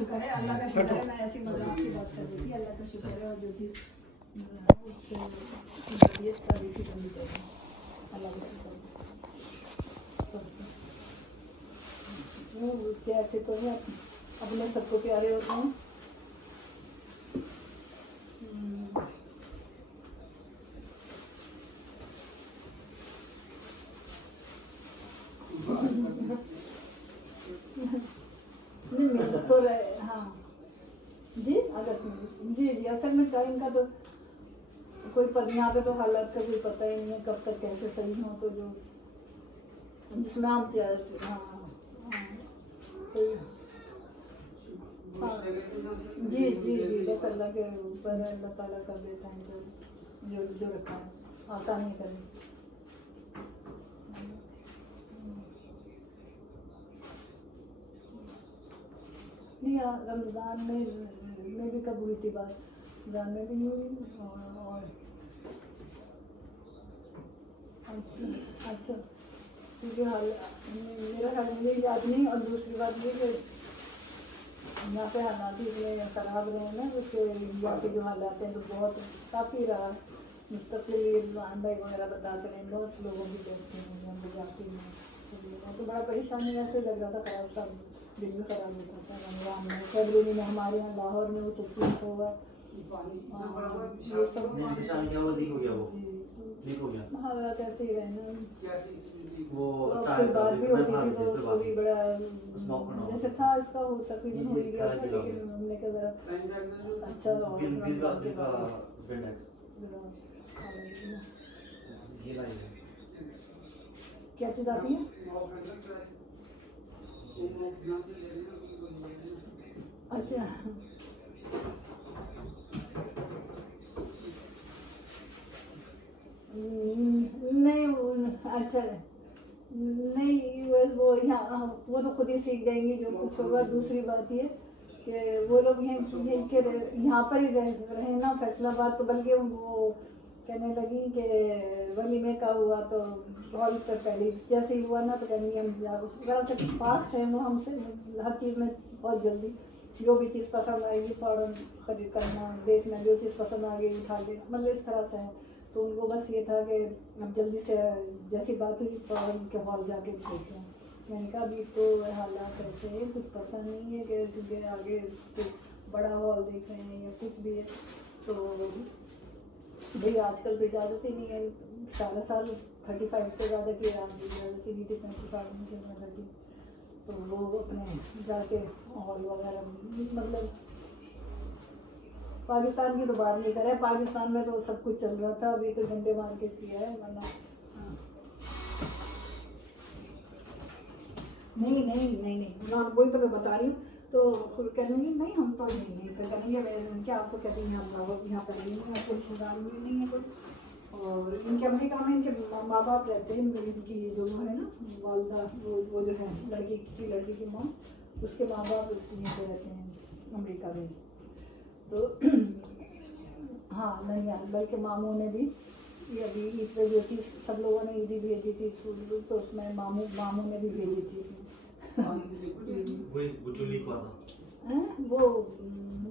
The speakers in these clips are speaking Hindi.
शुक्र है, अल्लाह का शुक्र है। मैं ऐसी मजाक की बात कर रही थी, अल्लाह का शुक्र है। और जो चीज़ तबीयत का देखी करनी चाहिए, अल्लाह का शुक्र है। कैसे तो है, अपने सबको प्यारे होते हैं। नहीं मेरा तो हाँ जी, अगस्त में जी जी। असल में टाइम का तो कोई यहाँ पे तो हालात का कोई पता ही नहीं है कब तक कैसे सही हो। तो जो जिसमें हम हाँ जी जी जी, बस अल्लाह के ऊपर है, अल्लाह ताला कर देता है जो जो रखा है, आसानी करें। नहीं रमज़ान में भी कब हुई थी बात, रमज़ान में भी नहीं हुई। और अच्छा अच्छा, क्योंकि हाल मेरा ख्याल मुझे याद नहीं। और दूसरी बात ये कि यहाँ पे हालात इतने ख़राब रहे हैं ना, उसके यहाँ के जो हालात हैं तो बहुत काफ़ी रहा। मुस्तकिल इमरान भाई वगैरह बताते रहे, बहुत लोगों की देखते हैं हम जाती में। तो बड़ा परेशानी ऐसे लग रहा था, खराब सब दिल भी खराब होता था। रमज़ान में फरवरी में हमारे यहाँ लाहौर में वो चुप्पी हुआ, ये सब हालात ऐसे ही रहे ना। वो कोई बात भी होती थी तो उसको भी बड़ा जैसे था इसका वो तकरीबन हो ही गया था, लेकिन हमने कहा जरा अच्छा क्या चीज़ आती है। अच्छा नहीं अच्छा नहीं, वो यहाँ वो तो खुद ही सीख जाएंगी जो कुछ होगा। दूसरी बात ये कि वो लोग यहीं के यहाँ पर ही रहे ना फैसलाबाद, तो बल्कि वो कहने लगी कि वलीमे का हुआ तो हॉल पर पहले जैसे ही हुआ ना तो कहने हम ज़रा से फास्ट हैं वो हमसे हर चीज़ में बहुत जल्दी। जो भी चीज़ पसंद आएगी फ़ौरन खरीद करना, देखना, जो चीज़ पसंद आ गई उठा के, मतलब इस तरह से है। तो उनको बस ये था कि अब जल्दी से जैसी बात हुई फ़ौरन के हॉल जाके देखें। मैंने कहा अभी तो हालात ऐसे हैं, कुछ पता नहीं है कि क्योंकि आगे कुछ बड़ा हॉल देख रहे हैं या कुछ भी है। तो भाई आजकल तो इजाज़त ही नहीं है, सारा साल 35 से ज़्यादा की इजाज़त ही नहीं थी, 35 साल की उम्र की। तो वो अपने जाके हॉल वगैरह मतलब पाकिस्तान की तो बात नहीं करें, पाकिस्तान में तो सब कुछ चल रहा था, अभी तो डंडे मार के किया है वरना नहीं वही तो मैं बता रही हूँ। तो कहेंगे नहीं हम तो नहीं फिर कहेंगे क्या आपको कहते हैं यहाँ पर नहीं है, कोई रिश्तेदार भी नहीं है कोई। और इनके अपने काम है, इनके माँ बाप रहते हैं, इनकी जो है ना वालदा वो जो है लड़की की माँ, उसके माँ बाप यहीं पे रहते हैं अमेरिका में। तो हाँ नहीं बल्कि मामू ने भी ये अभी ईद पे जो थी सब लोगों ने ईदी भेजी थी स्कूल, तो उसमें मामू ने भी भेजी थी। वो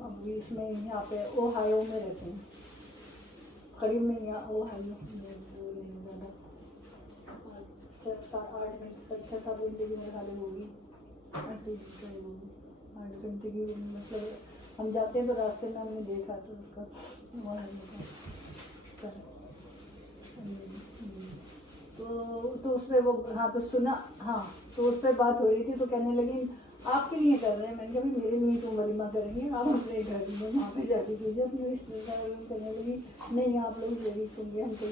अभी इसमें यहाँ पे ओहायो में रहते हैं, करीब में यहाँ ओहायो 6-8 घंटे की मेरे ख्याल होगी ऐसी 8 घंटे की। मतलब हम जाते हैं तो रास्ते में हमने देखा तो उसका तो उसमें वो हाँ तो सुना हाँ, तो उस पर बात हो रही थी तो कहने लगी आपके लिए कर रहे हैं। मैंने कहा मेरे लिए तुम वलीमा करेंगे, आप अपने घर में वहाँ पे जाके कीजिए अपने रिश्तेदार। करने लगी नहीं आप लोग जरूर सुनिए, हम तो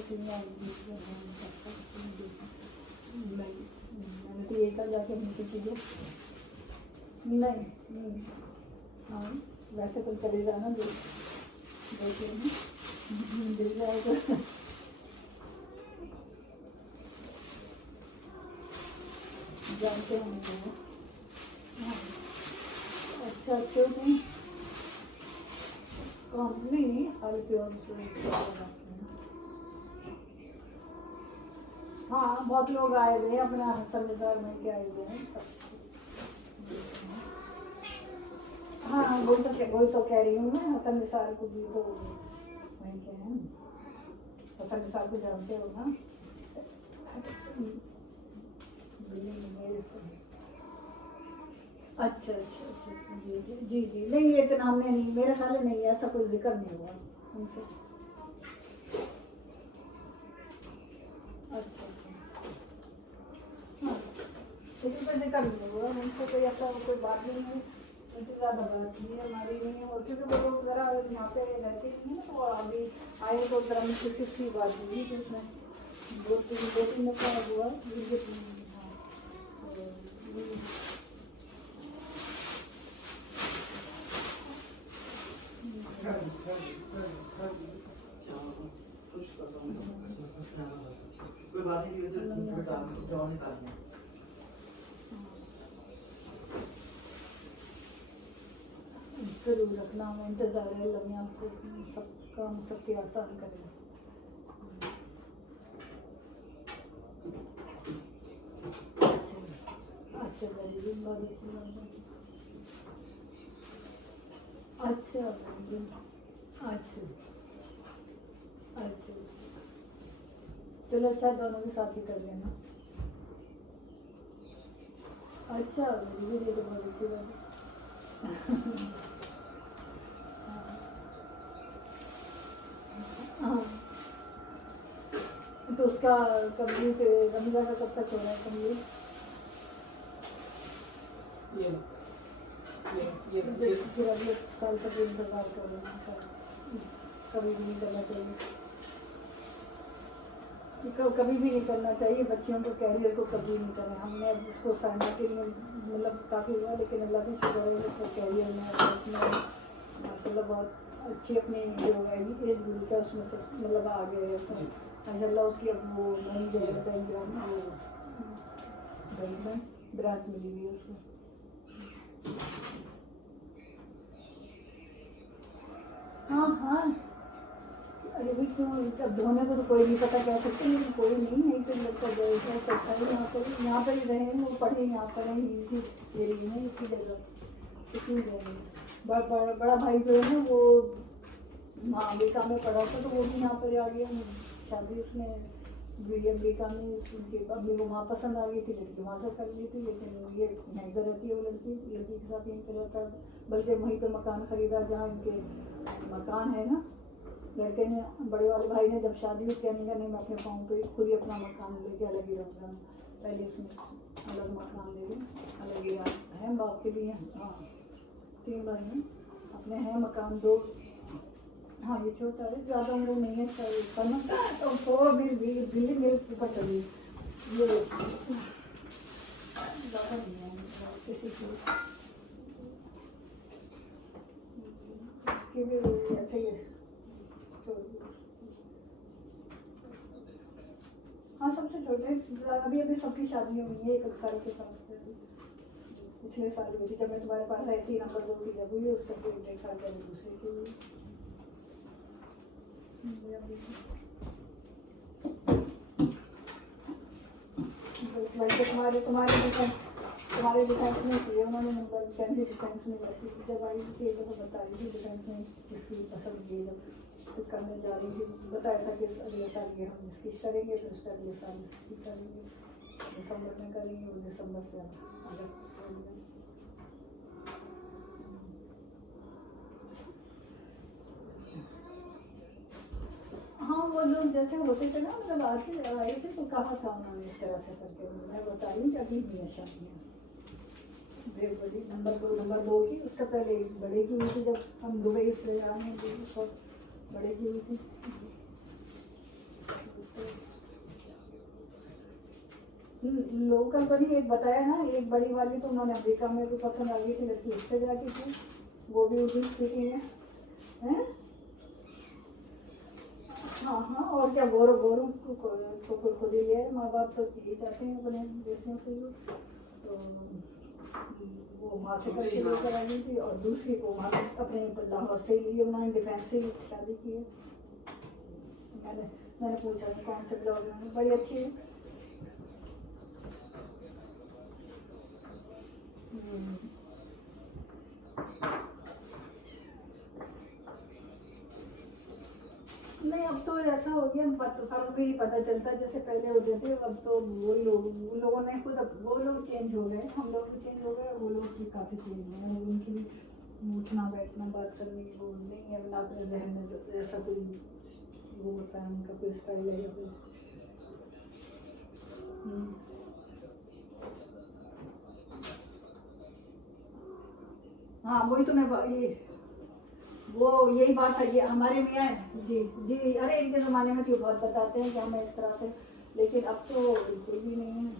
मैंने तो यही कहा जाके उनकी कीजिए। नहीं हाँ वैसे तो चले जाना दिल जाएगा। जानते हैं अच्छा नहीं हर हाँ बहुत लोग आए हुए हैं अपना हसन में के आए हुए हैं। वही तो कह रही हूँ मैं, हसन निसार को भी तो वही कह हैं, हसन निसार को जानते हो ना। अच्छा अच्छा अच्छा अच्छा, जी जी जी जी, नहीं ये इतना हमने नहीं, मेरे ख्याल में नहीं, ऐसा कोई जिक्र नहीं हुआ हमसे। अच्छा अच्छा, हाँ लेकिन कोई जिक्र नहीं हुआ हमसे, कोई ऐसा कोई बात नहीं है, इतनी ज़्यादा बात नहीं है हमारी नहीं है। और क्योंकि वो लोग ज़रा यहाँ पे रहते नहीं हैं तो अभी आए तो ज़रा मुझसे किसी बात हुई तो उसमें दो तीन में क्या हुआ विजिट नहीं। हाँ कोई बात नहीं, वैसे जरूर रखना, मैं इंतजार है लम्हा को, सब काम सबके आसान करेगा। अच्छा अच्छा, गरीब बहुत अच्छी बात है। अच्छा अच्छा अच्छा, चलो अच्छा, दोनों के साथ ही कर लेना। अच्छा ये तो बहुत अच्छी बात है। हाँ तो उसका कंप्लीट रमज़ा का कब तक हो रहा है कंप्लीट? फिर अगले साल तक इंतजार करो, कभी भी नहीं करना चाहिए, कभी भी नहीं करना चाहिए, बच्चियों को कैरियर को कभी नहीं करें। हमने अब इसको साइना के लिए मतलब काफ़ी हुआ, लेकिन अल्लाह की शुक्र है तो कैरियर में माशाल्लाह बहुत अच्छी अपनी जो एज ग्रुप है उसमें से मतलब आ गए उसमें माशाल्लाह। उसकी अब वो नई जो है बैंक में ब्रांच मिली हुई है उसको। हाँ हाँ, अरे भाई क्यों, अब धोने को तो कोई नहीं पता कह सकते, लेकिन कोई नहीं है तो लगता गए करता है यहाँ पर ही रहे, वो पढ़े यहाँ पर हैं इसी एरिया में इसी जगह, तो क्यों गए। बड़ा भाई जो है ना वो वहाँ अमेरिका में पढ़ा था तो वो भी यहाँ पर आ गया, शादी उसने भी अमेरिका में, उनके अभी वो वहाँ पसंद आ गई थी, लड़की वहाँ से कर ली थी, लेकिन ये यहीं पर रहती है वो लड़की के साथ यहीं पर रहता है, बल्कि वहीं पर मकान खरीदा जहाँ इनके मकान है ना। लड़के ने, बड़े वाले भाई ने जब शादी हुई कहने का नहीं मैं अपने पाँव पे खुद ही अपना मकान लेके अलग ही रहूँगा, पहले उसने अलग मकान ले लिया, अलग ही है, बाप के भी हैं। हाँ 3 भाई हैं, अपने हैं मकान 2। हाँ ये छोटा है, ज़्यादा उम्र नहीं है करना तो वो बिल्ली मेरे ऊपर चली, ये ज़्यादा नहीं है किसी की, इसकी भी ऐसे ही। हाँ सबसे छोटे, अभी अभी सबकी शादी हुई है 1 साल के पास से, पिछले साल हुई थी जब मैं तुम्हारे पास आई थी, नंबर 2 की जब हुई उससे फिर 1 साल पहले दूसरी की हुई। तुम्हारे डिफेंस में किए उन्होंने नंबर, फैमिली डिफेंस में लगी जब आई थी, एक दफ़ा बता रही थी डिफेंस में किसकी पसंद की, जब फिर करने जा रही थी बताया था कि अगले साल ये हम इसकी करेंगे, फिर उससे अगले साल इसकी करेंगे, दिसंबर में करेंगे और दिसंबर से अगस्त करेंगे। हाँ वो लोग जैसे होते थे ना, मतलब आके आए थे तो कहा था उन्होंने इस तरह से करके, मैं बता रही हूँ अभी भी है शादियाँ देवबड़ी नंबर 2 की, उससे पहले बड़े की हुई थी जब हम दुबई से आए हैं, तो बड़े की हुई थी। लोकल बड़ी एक बताया ना, एक बड़ी वाली तो उन्होंने अमेरिका में भी पसंद आ गई थी लड़की, उससे जाके थी, वो भी उसी स्थिति में है। हाँ हाँ और क्या, गोरू तो कोई खुद ही लिया है, माँ बाप तो यही चाहते हैं अपने देशों से ही, तो वो वहाँ से करके लेकर आई थी, और दूसरी को वहाँ अपने लाहौर से ही लिए उन्होंने, डिफेंस से ही शादी की है। मैंने पूछा कौन से ब्लॉग में, बड़ी अच्छी है। नहीं अब तो ऐसा हो गया, फर्क भी नहीं पता चलता जैसे पहले होते थे। अब तो वो लोगों ने खुद, वो लोग चेंज हो गए, हम लोग भी चेंज हो गए, वो लोग भी काफ़ी चेंज हो गए। उनकी भी उठना बैठना बात करने की वो नहीं है, ना अपने जहन में ऐसा कोई वो होता है, उनका कोई स्टाइल है या कोई। हाँ वही तो मैं ये वो यही बात है, ये हमारे मियाँ जी जी, अरे इनके ज़माने में क्यों बहुत बताते हैं कि हमें इस तरह से, लेकिन अब तो बिल्कुल भी नहीं है।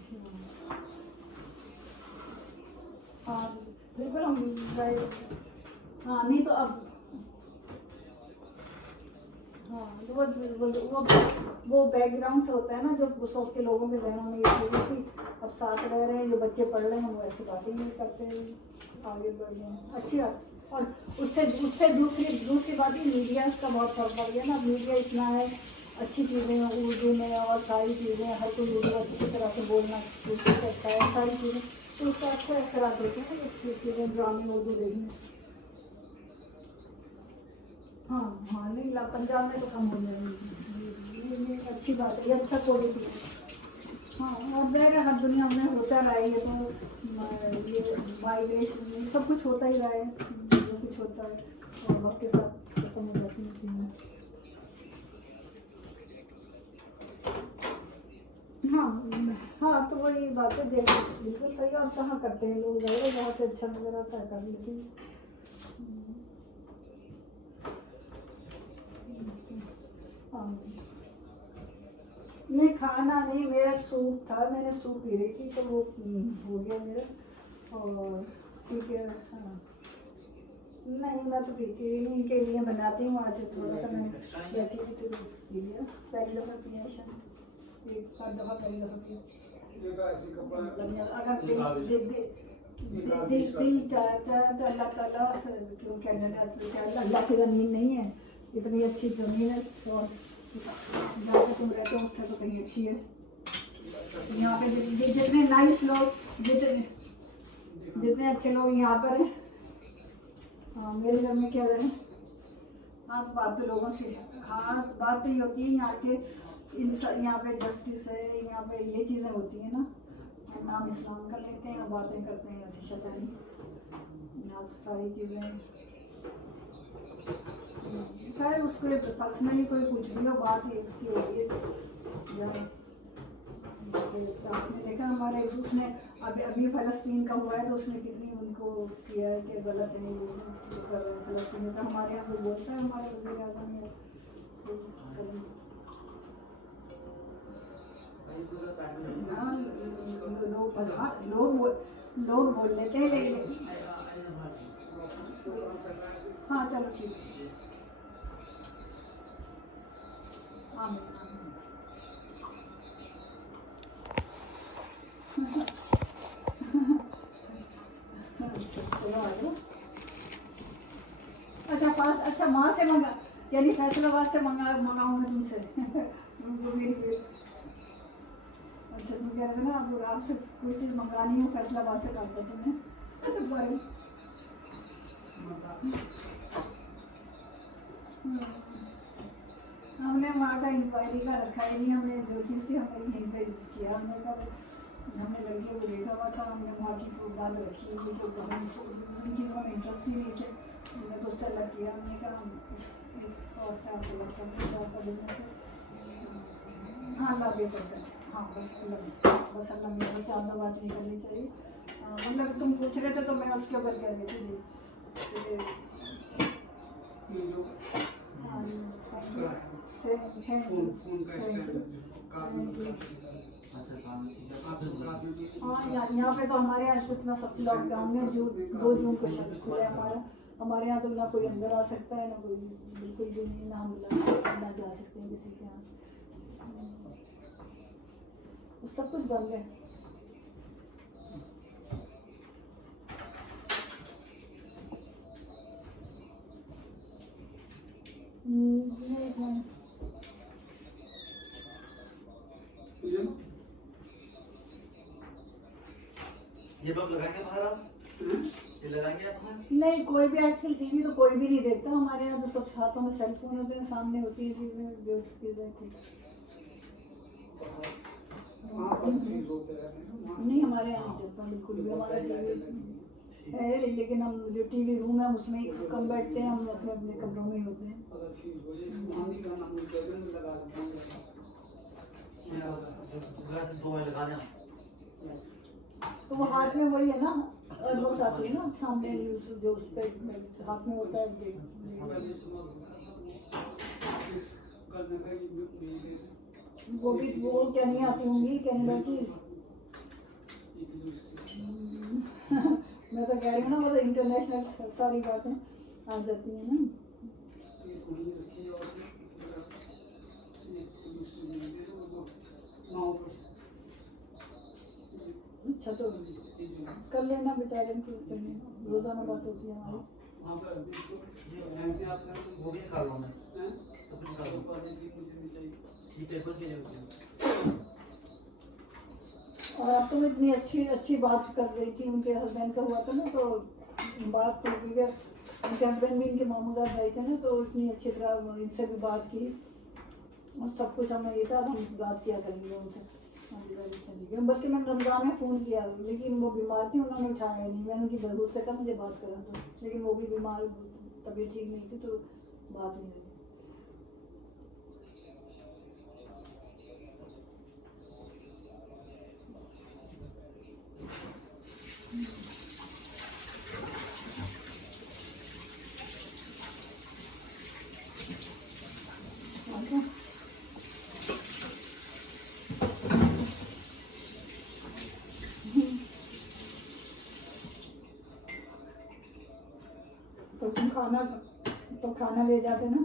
हाँ बिल्कुल हम हाँ नहीं तो अब हाँ वो बैकग्राउंड से होता है ना, जो सब के लोगों के जहनों में ये चीज़ थी। अब साथ रह रहे हैं, जो बच्चे पढ़ रहे हैं वो ऐसी बातें नहीं करते, आगे बढ़ रहे हैं, अच्छी बात। और उससे उससे दूसरी बात ही मीडिया का बहुत फर्क पड़ गया ना। मीडिया इतना है, अच्छी चीज़ें हैं उर्दू में और सारी चीज़ें, हर कोई उर्दू अच्छी तरह से बोलना कोशिश करता है, सारी चीज़ें, तो उसका अच्छा असर देते हैं ये चीज़ें ड्रामे उर्दू देखने। हाँ हाँ नहीं पंजाब में तो कम हो जाएगी, ये अच्छी बात है, ये अच्छा क्वालिटी है। हाँ और जाएगा, हर दुनिया में होता रहा है ये तो, ये माइग्रेशन सब कुछ होता ही रहा है, जो कुछ होता है और वक्त के साथ खत्म हो जाती है चीज़ें। हाँ हाँ तो वही बात है, देख बिल्कुल सही। और कहाँ करते हैं लोग, जाएगा जहाँ पे अच्छा नजर आता है कर लेते हैं। नहीं खाना नहीं, मेरा सूप था, मैंने सूप पी रही थी तो वो हो गया मेरा। और ठीक है हाँ, नहीं मैं तो पीती ही नहीं, इनके लिए बनाती हूँ। आज थोड़ा सा मैंने बैठी थी तो पी लिया, पहली दफ़ा पिया शायद, एक आध दफ़ा पहली दफ़ा पिया। अगर दिल चाहता है तो अल्लाह ताला, क्यों कहने अल्लाह की ज़मीन नहीं है, इतनी अच्छी ज़मीन है, और जहाँ पे तुम रहते हो उससे तो कहीं अच्छी है। यहाँ पे जितने नाइस लोग, जितने अच्छे लोग यहाँ पर हैं। हाँ मेरे घर में क्या रहे। हाँ बात तो लोगों से, हाँ बात तो ये होती है यहाँ के यहाँ पे जस्टिस है, यहाँ पे ये चीज़ें होती हैं ना, नाम इस्लाम का लेते हैं और बातें करते हैं ऐसी शैतानी, यहाँ सारी चीज़ें। खैर उसको पर्सनली कोई कुछ भी हो, बात ही उसकी होती है। आपने देखा हमारे उसने अभी फ़लस्तीन का हुआ है तो उसने कितनी उनको किया है कि गलत है ये जो कर रहे हैं फ़लस्तीन में। तो हमारे यहाँ कोई बोलता है, हमारे वज़ीर आज़म है लोग बोल लेते हैं, लेकिन हाँ चलो ठीक है। हाँ अच्छा पास, अच्छा माँ से मंगा, यानी फैसलाबाद से मंगाऊँ मैं तुमसे। अच्छा तुम कह रहे थे ना आपसे कोई चीज़ मंगानी हो फैसलाबाद से करते तुम्हें। हमने वहाँ का इंक्वायरी का रखा ही नहीं, हमने जो चीज़ थी हमने यहीं पे किया। हमने लड़के को देखा हुआ था, हमने वहाँ की तो बात रखी हुई तो दूसरी चीज़ों में इंटरेस्ट ही नहीं थे। हमने तो उससे अलग किया, हमने कहा इस और से आप अलग करके आपका बिजनेस है। हाँ अल्लाह बेहतर कर, हाँ बस अल्लाह में बस ज़्यादा बात नहीं करनी चाहिए। मतलब तुम पूछ रहे थे तो मैं उसके ऊपर कह रही थी जी। हाँ यहाँ पे तो हमारे यहाँ इतना सब लॉकडाउन में 2 जून को शुरू है हमारे यहाँ तो ना कोई अंदर आ सकता है, ना कोई बिल्कुल भी नहीं, ना हम ना जा सकते हैं किसी के यहाँ, सब कुछ बंद है। ये बम लगाएंगे बाहर आप? ये लगाएंगे आप हाँ? नहीं, कोई भी आजकल टीवी तो कोई भी नहीं देखता। हमारे यहाँ तो सब हाथों में सेल फोन होते हैं, सामने होती है चीजें, जो चीजें नहीं, हमारे यहाँ नहीं चलता बिल्कुल भी। हमारा टीवी है, लेकिन हम जो टीवी रूम है उसमें ही कम बैठते हैं, हम अपने अपने कमरों में ही होते हैं। ग्लास 2 में लगा दें आप। तो वो हाथ में वही है ना, नोट आती है ना सामने, न्यूज जो उस पे हाथ में होता है। वो भी वो क्या नहीं आती होंगी कनाडा की। मैं तो कह रही हूँ ना, वो तो इंटरनेशनल सारी बातें आ जाती हैं ना। अच्छा, तो कर लेना बेचारे की, रोजाना बात होती है हमारी। वो भी निकाल लो मैं सब निकाल लो। ये पेपर के लिए होते हैं। और अब तो इतनी अच्छी अच्छी बात कर रही थी, उनके हस्बैंड का हुआ था ना, तो बात तो की, उनके हस्बैंड भी इनके मामूजाद भाई थे ना, तो इतनी अच्छी तरह इनसे भी बात की और सब कुछ हमें ये था, हम बात किया करेंगे उनसे। बल्कि मैंने रमज़ान में फ़ोन किया, लेकिन वो बीमार थी, उन्होंने उठाया नहीं। मैंने उनकी बहू से कहा मुझे बात करा दो, लेकिन वो भी बीमार, तबीयत ठीक नहीं थी, तो बात नहीं हुई। तो तुम खाना ले जाते ना।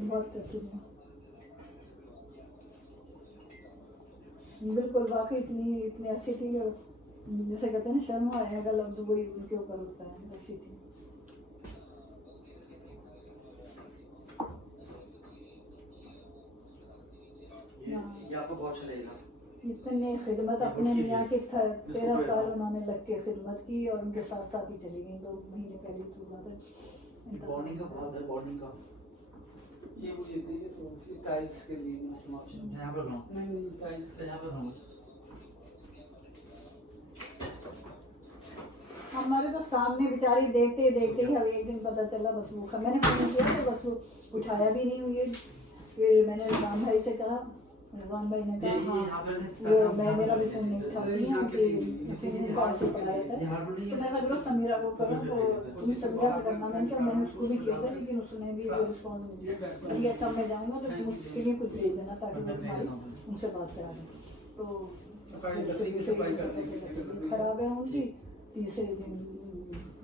बहुत अच्छी है, बिल्कुल वाकई इतनी ऐसी थी, जैसे कहते हैं ना, शर्म आएगा लफ्ज, वही उनके ऊपर होता है, ऐसी थी। ये आपको बहुत अच्छा लगेगा। इतनी खिदमत अपने मियाँ की 13 साल उन्होंने लग के खिदमत की, और उनके साथ साथ ही चली गई 2 महीने पहले की बात है। बॉर्निंग का बहुत है, बॉर्निंग का ये मुझे चाहिए तो टाइल्स के लिए मस्त यहाँ पर रखना। नहीं टाइल्स यहाँ पर रखना। हमारे तो सामने बेचारी देखते देखते ही हमें एक दिन पता चला, बस वो मैंने फोन किया तो बस वो उठाया भी नहीं हुई। फिर मैंने रिजवान भाई से कहा, रिजवान भाई ने कहा हाँ, वो मैं मेरा भी फोन नहीं उठाती है कि उनको ऐसे पढ़ाया था। तो मैंने कहा समीरा को करो, तो तुम समीरा से करना। मैंने कहा मैंने उसको भी किया था, लेकिन उसने भी रिस्पॉन्स नहीं दिया। मैंने अच्छा मैं जाऊँगा तो तुम उसके लिए कुछ भेज देना, ताकि मैं तुम्हारी उनसे बात करा दूँ। तो खराब है उनकी। तीसरे दिन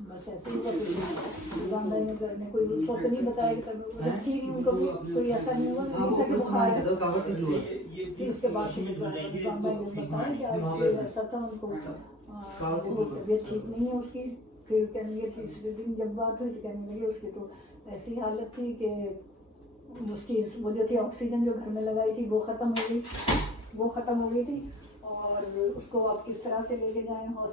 बस ऐसे ही रिजवान भाई ने कोई उसको नहीं बताया कि तब थी नहीं, उनको कोई ऐसा नहीं हुआ था कि बुखार है। फिर उसके बाद रिजवान भाई ने बताया कि आज ऐसा था, उनको तबीयत ठीक नहीं है उसकी। फिर कहने लगे तीसरे दिन जब बात हुई तो कहने लगे उसकी तो ऐसी हालत थी कि उसकी वो जो थी ऑक्सीजन जो घर में लगाई थी वो ख़त्म हो गई थी, और उसको आप किस तरह से लेके जाएं